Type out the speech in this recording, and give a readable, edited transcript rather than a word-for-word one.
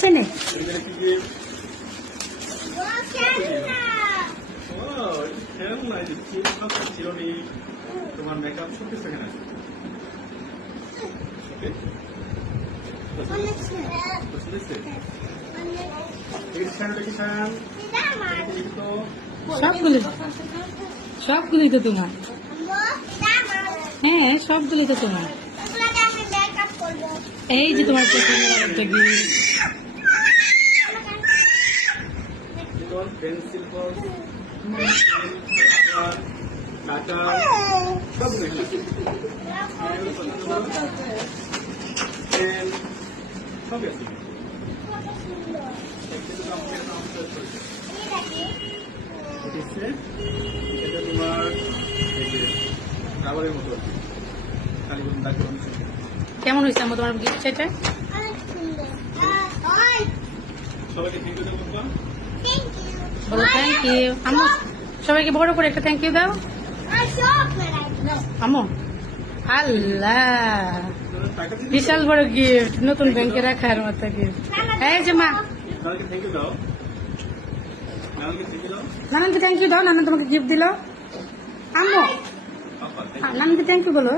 চেনে তোমার মেকআপ সব কিছু এখানে আছে। সবগুলি সবগুলি তো তোমার। হ্যাঁ সবগুলি তো তোমার। এই যে তোমার পেন্সিল বক্স, কাটা সব পেন সব আছে। এটা তোমার রাবারের মতো খালি কেমন হয়েছে আমার তোমার গিফট সেটা? সবাইকে থ্যাংক ইউ দেবো। বলো থ্যাংক ইউ। আম্মু সবাইকে বড় করে একটা থ্যাংক ইউ দাও আম্মু। আল্লাহ বিশাল বড় গিফট, নতুন ব্যাংকে রাখার মতো গিফট। এই যে মা থ্যাংক ইউ দাও। নানানকে থ্যাংক ইউ দাও। নানা তোমাকে গিফট দিল। আম্মু নানানকে থ্যাংক ইউ বলো।